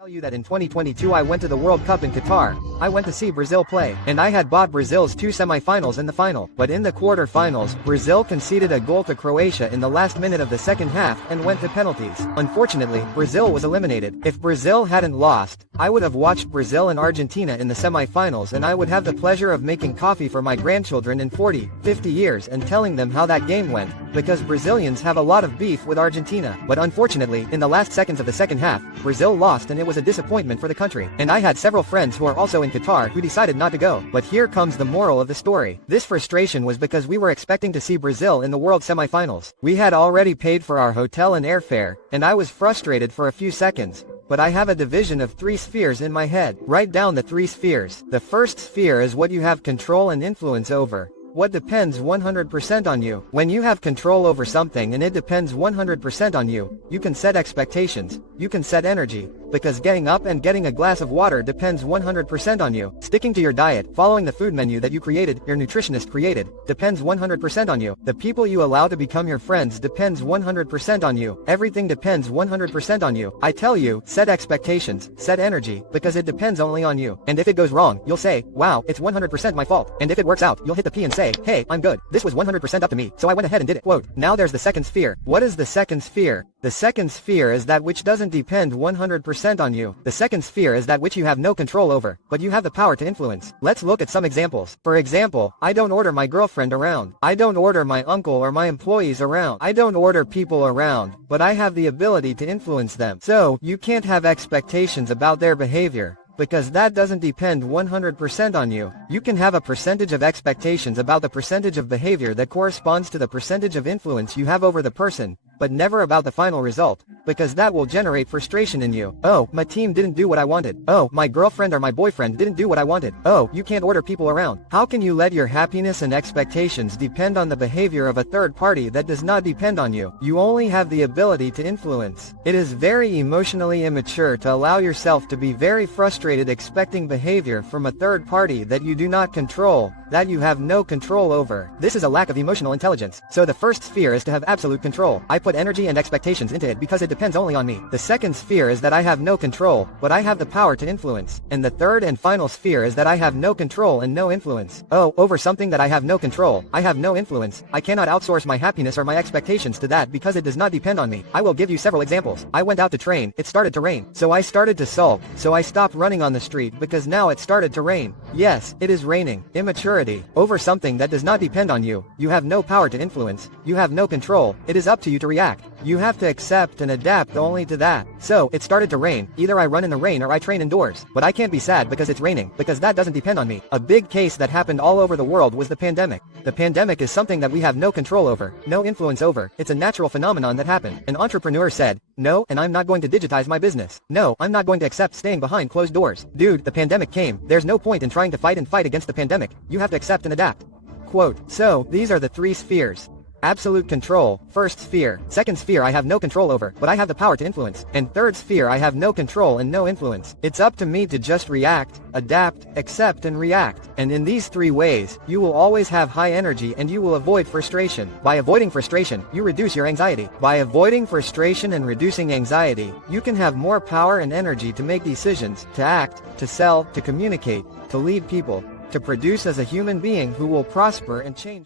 Tell you that in 2022 I went to the World Cup in Qatar. I went to see Brazil play, and I had bought Brazil's two semi-finals in the final. But in the quarter-finals, Brazil conceded a goal to Croatia in the last minute of the second half and went to penalties. Unfortunately, Brazil was eliminated. If Brazil hadn't lost, I would have watched Brazil and Argentina in the semi-finals, and I would have the pleasure of making coffee for my grandchildren in 40, 50 years and telling them how that game went, because Brazilians have a lot of beef with Argentina. But unfortunately, in the last seconds of the second half, Brazil lost and it was a disappointment for the country. And I had several friends who are also in Qatar who decided not to go. But here comes the moral of the story. This frustration was because we were expecting to see Brazil in the World semifinals. We had already paid for our hotel and airfare, and I was frustrated for a few seconds. But I have a division of 3 spheres in my head. Write down the 3 spheres. The first sphere is what you have control and influence over. What depends 100% on you. When you have control over something and it depends 100% on you, you can set expectations, you can set energy, because getting up and getting a glass of water depends 100% on you. Sticking to your diet, following the food menu that you created, your nutritionist created, depends 100% on you. The people you allow to become your friends depends 100% on you. Everything depends 100% on you. I tell you, set expectations, set energy, because it depends only on you. And if it goes wrong, you'll say, wow, it's 100% my fault. And if it works out, you'll hit the P and say, hey, I'm good. This was 100% up to me, so I went ahead and did it. Quote. Now there's the second sphere. What is the second sphere? The second sphere is that which doesn't depend 100% on you. The second sphere is that which you have no control over, but you have the power to influence. Let's look at some examples. For example, I don't order my girlfriend around. I don't order my uncle or my employees around. I don't order people around, but I have the ability to influence them. So, you can't have expectations about their behavior, because that doesn't depend 100% on you. You can have a percentage of expectations about the percentage of behavior that corresponds to the percentage of influence you have over the person, but never about the final result, because that will generate frustration in you. Oh, my team didn't do what I wanted. Oh, my girlfriend or my boyfriend didn't do what I wanted. Oh, you can't order people around. How can you let your happiness and expectations depend on the behavior of a third party that does not depend on you? You only have the ability to influence. It is very emotionally immature to allow yourself to be very frustrated expecting behavior from a third party that you do not control, that you have no control over. This is a lack of emotional intelligence. So the first sphere is to have absolute control. I put energy and expectations into it because it depends only on me. The second sphere is that I have no control, but I have the power to influence. And the third and final sphere is that I have no control and no influence. Oh, over something that I have no control, I have no influence. I cannot outsource my happiness or my expectations to that because it does not depend on me. I will give you several examples. I went out to train, it started to rain. So I started to sulk, so I stopped running on the street because now it started to rain. Yes, it is raining. Immaturity. Over something that does not depend on you, you have no power to influence, you have no control, it is up to you to react. You have to accept and adapt only to that. So, it started to rain, either I run in the rain or I train indoors. But I can't be sad because it's raining, because that doesn't depend on me. A big case that happened all over the world was the pandemic. The pandemic is something that we have no control over, no influence over, it's a natural phenomenon that happened. An entrepreneur said, no, and I'm not going to digitize my business. No, I'm not going to accept staying behind closed doors. Dude, the pandemic came, there's no point in trying to fight against the pandemic. You have to accept and adapt. Quote. So, these are the 3 spheres. Absolute control, first sphere. Second sphere I have no control over, but I have the power to influence. And third sphere I have no control and no influence. It's up to me to just react, adapt, accept and react. And in these 3 ways, you will always have high energy and you will avoid frustration. By avoiding frustration, you reduce your anxiety. By avoiding frustration and reducing anxiety, you can have more power and energy to make decisions, to act, to sell, to communicate, to lead people, to produce as a human being who will prosper and change.